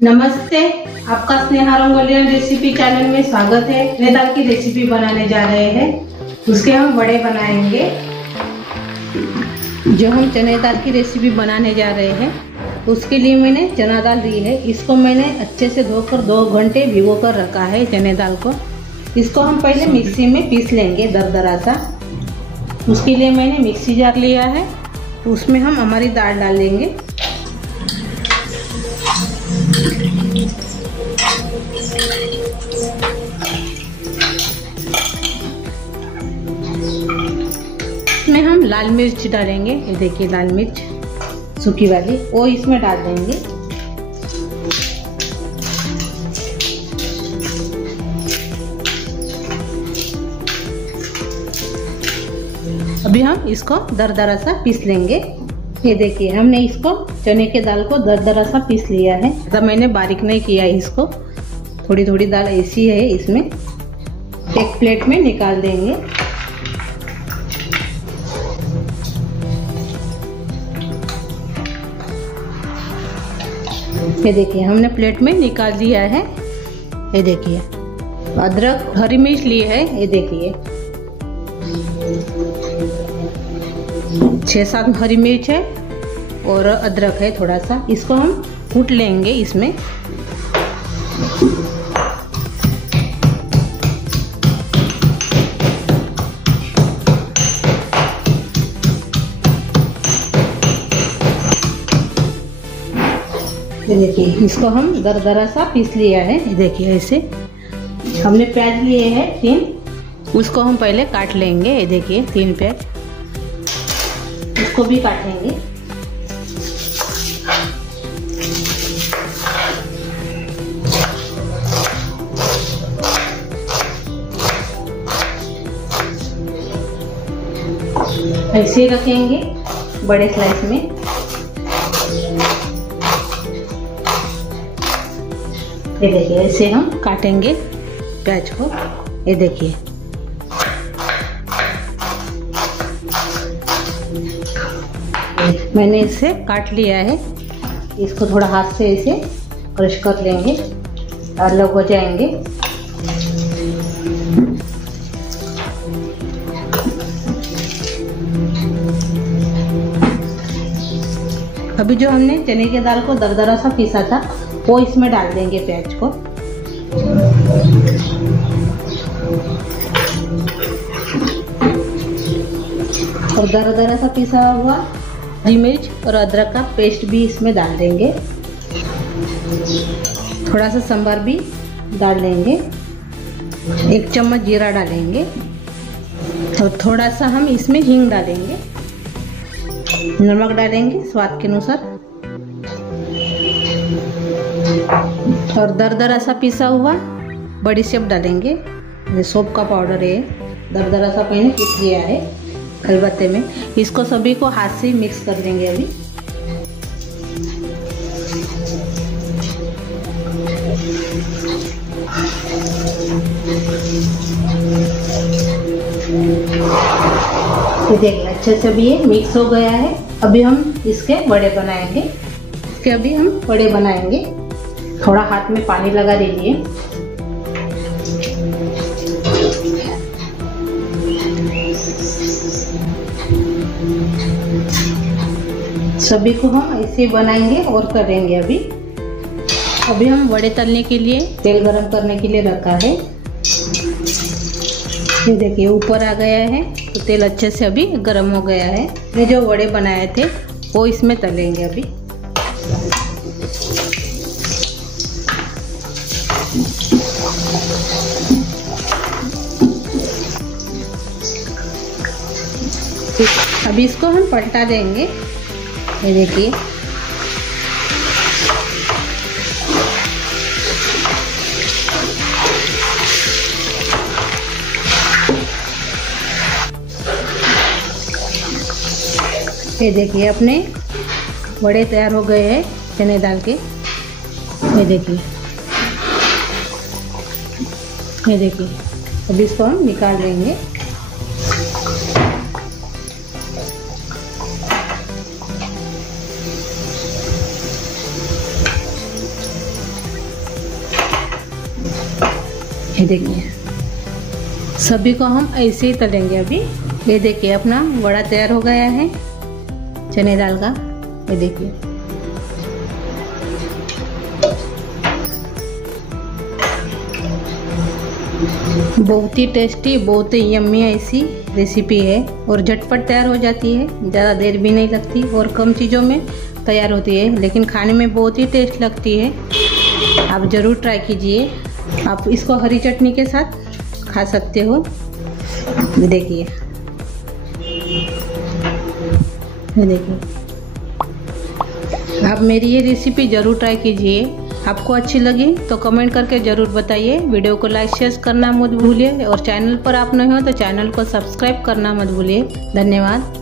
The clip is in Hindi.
नमस्ते, आपका स्नेहा रंगोलियन रेसिपी चैनल में स्वागत है। चने दाल की रेसिपी बनाने जा रहे हैं, उसके हम बड़े बनाएंगे। जो हम चने दाल की रेसिपी बनाने जा रहे हैं उसके लिए मैंने चना दाल ली है। इसको मैंने अच्छे से धोकर 2 घंटे भिगो कर रखा है चने दाल को। इसको हम पहले मिक्सी में पीस लेंगे दरदरा सा। उसके लिए मैंने मिक्सी जार लिया है, उसमें हम हमारी दाल डाल देंगे। इसमें हम लाल मिर्च डालेंगे। ये देखिए लाल मिर्च सूखी वाली, वो इसमें डाल देंगे। अभी हम इसको दरदरा सा पीस लेंगे। ये देखिए हमने इसको चने के दाल को दरदरा सा पीस लिया है। तो मैंने बारीक नहीं किया है इसको, थोड़ी थोड़ी दाल ऐसी है। इसमें एक प्लेट में निकाल देंगे। ये देखिए हमने प्लेट में निकाल दिया है। ये देखिए अदरक हरी मिर्च ली है। ये देखिए 6-7 हरी मिर्च है और अदरक है थोड़ा सा। इसको हम कूट लेंगे इसमें। ये देखिए इसको हम दरदरा सा पीस लिया है। ये देखिए ऐसे हमने प्याज लिए हैं 3, उसको हम पहले काट लेंगे। ये देखिए 3 प्याज, इसको भी काटेंगे। ऐसे रखेंगे बड़े स्लाइस में। ये देखिए ऐसे हम काटेंगे प्याज को। ये देखिए मैंने इसे काट लिया है। इसको थोड़ा हाथ से ऐसे क्रश कर लेंगे, अलग हो जाएंगे। अभी जो हमने चने की दाल को दरदरा सा पीसा था वो इसमें डाल देंगे प्याज को। और दरदरा सा पीसा हुआ हरी मिर्च और अदरक का पेस्ट भी इसमें डाल देंगे। थोड़ा सा सांभर भी डाल लेंगे। 1 चम्मच जीरा डालेंगे और थोड़ा सा हम इसमें हींग डालेंगे। नमक डालेंगे स्वाद के अनुसार और दरदरा सा पीसा हुआ बड़ी सेब डालेंगे। ये सौंफ का पाउडर है, दरदरा सा मैंने पीस लिया है खलबत्ते में। इसको सभी को हाथ से मिक्स कर देंगे। अभी देखिए अच्छे से भी ये मिक्स हो गया है। अभी हम इसके बड़े बनाएंगे। इसके अभी हम बड़े बनाएंगे। थोड़ा हाथ में पानी लगा दीजिए। सभी को हम ऐसे बनाएंगे और करेंगे। अभी हम बड़े तलने के लिए तेल गरम करने के लिए रखा है। ये देखिए ऊपर आ गया है, तो तेल अच्छे से अभी गरम हो गया है। ये जो बड़े बनाए थे वो इसमें तलेंगे। अभी इसको हम पलटा देंगे। ये देखिए देखिए अपने बड़े तैयार हो गए हैं चने दाल के। ये देखिए अब इसको हम निकाल लेंगे। ये देखिए, सभी को हम ऐसे ही तलेंगे अभी। ये देखिए अपना वड़ा तैयार हो गया है चने दाल का। ये देखिए, बहुत ही टेस्टी, बहुत ही यम्मी ऐसी रेसिपी है और झटपट तैयार हो जाती है, ज़्यादा देर भी नहीं लगती और कम चीज़ों में तैयार होती है, लेकिन खाने में बहुत ही टेस्ट लगती है। आप ज़रूर ट्राई कीजिए। आप इसको हरी चटनी के साथ खा सकते हो। देखिए, आप मेरी ये रेसिपी ज़रूर ट्राई कीजिए। आपको अच्छी लगी तो कमेंट करके ज़रूर बताइए। वीडियो को लाइक शेयर करना मत भूलिए और चैनल पर आप नए हो तो चैनल को सब्सक्राइब करना मत भूलिए। धन्यवाद।